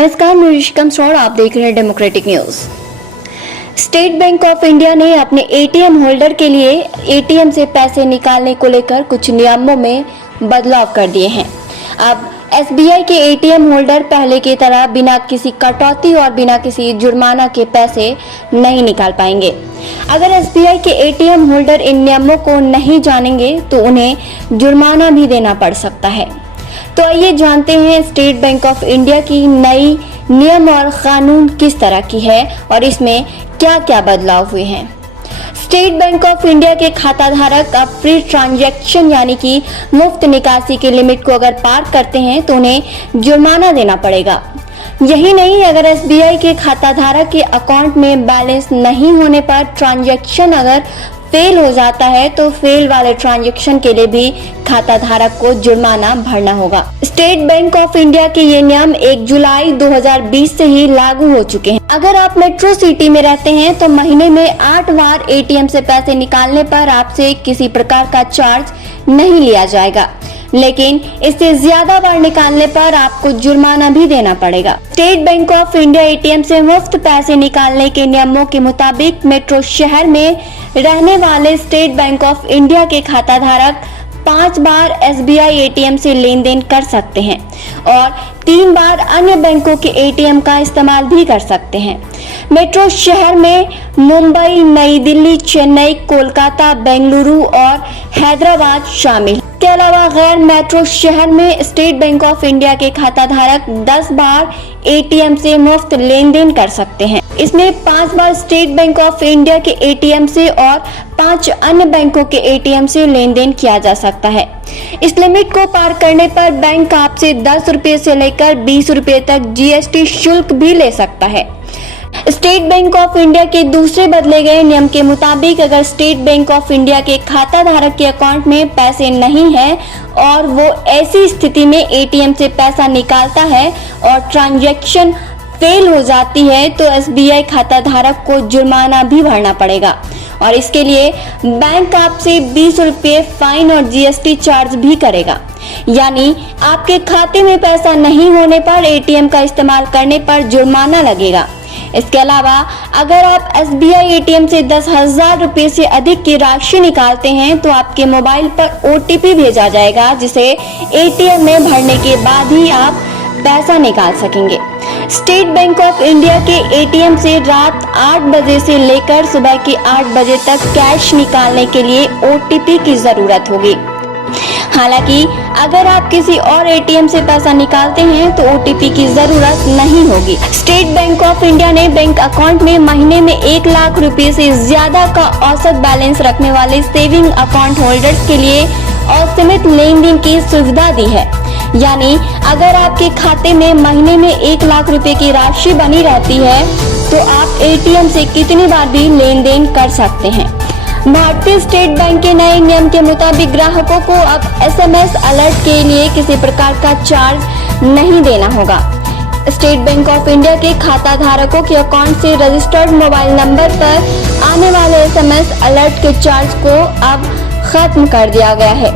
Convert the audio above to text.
नमस्कार, मैं ऋषिकम श्रोड़, आप देख रहे हैं democratic news. State bank of India ने अपने एटीएम होल्डर के लिए एटीएम से पैसे निकालने को लेकर कुछ नियमों में बदलाव कर दिए हैं। अब एसबीआई के एटीएम होल्डर पहले की तरह बिना किसी कटौती और बिना किसी जुर्माना के पैसे नहीं निकाल पाएंगे। अगर एसबीआई के एटीएम होल्डर इन नियमों को नहीं जानेंगे तो उन्हें जुर्माना भी देना पड़ सकता है। तो आइए जानते हैं स्टेट बैंक ऑफ इंडिया की नई नियम और कानून किस तरह की है और इसमें क्या क्या बदलाव हुए हैं। स्टेट बैंक ऑफ इंडिया के खाता धारक अब फ्री ट्रांजैक्शन यानी कि मुफ्त निकासी की लिमिट को अगर पार करते हैं तो उन्हें जुर्माना देना पड़ेगा। यही नहीं, अगर एसबीआई के खाता धारक के अकाउंट में बैलेंस नहीं होने पर ट्रांजैक्शन अगर फेल हो जाता है तो फेल वाले ट्रांजैक्शन के लिए भी खाता धारक को जुर्माना भरना होगा। स्टेट बैंक ऑफ इंडिया के ये नियम 1 जुलाई 2020 से ही लागू हो चुके हैं। अगर आप मेट्रो सिटी में रहते हैं तो महीने में 8 बार एटीएम से पैसे निकालने पर आपसे किसी प्रकार का चार्ज नहीं लिया जाएगा, लेकिन इससे ज्यादा बार निकालने पर आपको जुर्माना भी देना पड़ेगा। State bank of India ATM से मुफ्त पैसे निकालने के नियमों के मुताबिक मेट्रो शहर में रहने वाले स्टेट बैंक ऑफ इंडिया के खाता धारक 5 बार एसबीआई एटीएम से लेन देन कर सकते हैं और 3 बार अन्य बैंकों के एटीएम का इस्तेमाल भी कर सकते हैं। मेट्रो शहर में मुंबई, नई दिल्ली, चेन्नई, कोलकाता, बेंगलुरु और हैदराबाद शामिल। इसके अलावा गैर मेट्रो शहर में स्टेट बैंक ऑफ इंडिया के खाता धारक 10 बार एटीएम से मुफ्त लेन देन कर सकते हैं। इसमें 5 बार स्टेट बैंक ऑफ इंडिया के एटीएम से और 5 अन्य बैंकों के एटीएम से लेन देन किया जा सकता है। इस लिमिट को पार करने पर बैंक आपसे 10 रुपए से लेकर 20 रुपए तक जीएसटी शुल्क भी ले सकता है। स्टेट बैंक ऑफ इंडिया के दूसरे बदले गए नियम के मुताबिक अगर स्टेट बैंक ऑफ इंडिया के खाता धारक के अकाउंट में पैसे नहीं है और वो ऐसी स्थिति में एटीएम से पैसा निकालता है और ट्रांजैक्शन फेल हो जाती है तो एसबीआई खाता धारक को जुर्माना भी भरना पड़ेगा और इसके लिए बैंक आपसे 20 रुपये फाइन और जीएसटी चार्ज भी करेगा। यानी आपके खाते में पैसा नहीं होने पर एटीएम का इस्तेमाल करने पर जुर्माना लगेगा। इसके अलावा अगर आप एसबीआई एटीएम से 10,000 रुपए से अधिक की राशि निकालते हैं तो आपके मोबाइल पर ओटीपी भेजा जाएगा, जिसे एटीएम में भरने के बाद ही आप पैसा निकाल सकेंगे। स्टेट बैंक ऑफ इंडिया के एटीएम से रात 8 बजे से लेकर सुबह के 8 बजे तक कैश निकालने के लिए ओटीपी की जरूरत होगी। हालांकि अगर आप किसी और एटीएम से पैसा निकालते हैं तो ओटीपी की जरूरत नहीं होगी। स्टेट बैंक ऑफ इंडिया ने बैंक अकाउंट में महीने में 1 लाख रुपए से ज्यादा का औसत बैलेंस रखने वाले सेविंग अकाउंट होल्डर्स के लिए असीमित लेन देन की सुविधा दी है। यानी अगर आपके खाते में महीने में 1 लाख रुपए की राशि बनी रहती है तो आप एटीएम से कितनी बार भी लेन देन कर सकते हैं। भारतीय स्टेट बैंक के नए नियम के मुताबिक ग्राहकों को अब एसएमएस अलर्ट के लिए किसी प्रकार का चार्ज नहीं देना होगा। स्टेट बैंक ऑफ इंडिया के खाता धारकों के अकाउंट से रजिस्टर्ड मोबाइल नंबर पर आने वाले एसएमएस अलर्ट के चार्ज को अब खत्म कर दिया गया है।